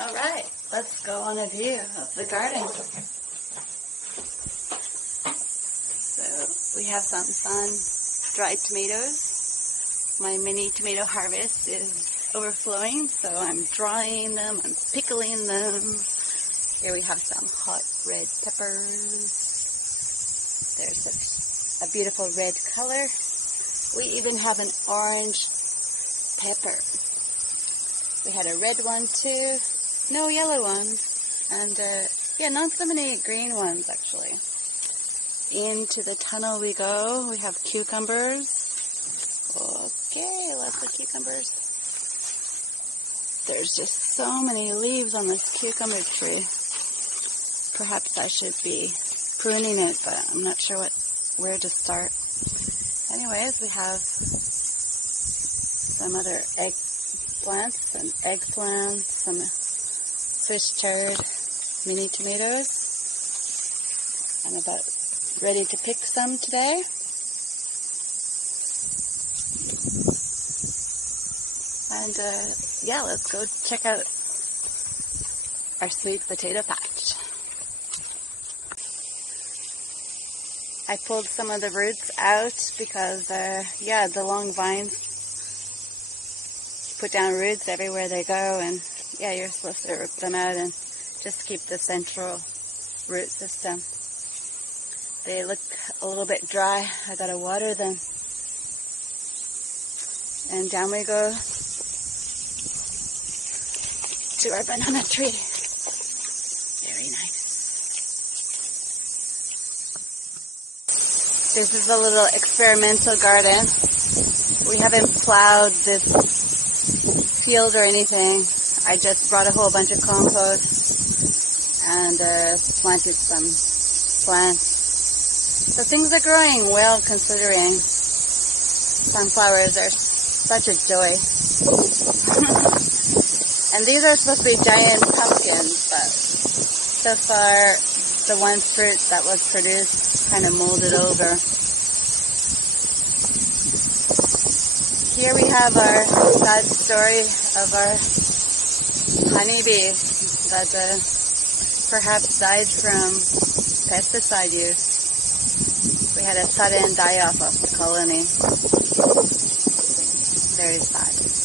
Alright, let's go on a view of the garden. So we have some sun-dried tomatoes. My mini tomato harvest is overflowing, so I'm drying them, I'm pickling them. Here we have some hot red peppers. They're such a beautiful red color. We even have an orange pepper. We had a red one too, no yellow ones, and yeah, not so many green ones actually. Into the tunnel we go. We have cucumbers. Okay, lots of cucumbers. There's just so many leaves on this cucumber tree. Perhaps I should be pruning it, but I'm not sure where to start. Anyways, we have some other eggplants, some eggplants, some swisschard mini tomatoes. I'm about ready to pick some today. And yeah, let's go check out our sweet potato patch. I pulled some of the roots out because, yeah, the long vines put down roots everywhere they go, and yeah, you're supposed to rip them out and just keep the central root system. They look a little bit dry. I gotta water them. And down we go to our banana tree. Very nice. This is a little experimental garden. We haven't plowed this field or anything. I just brought a whole bunch of compost and planted some plants. So things are growing well considering. Sunflowers are such a joy. And these are supposed to be giant pumpkins, but so far the one fruit that was produced kind of molded over. Here we have our sad story of our honeybee that perhaps died from pesticide use. We had a sudden die-off of the colony. Very sad.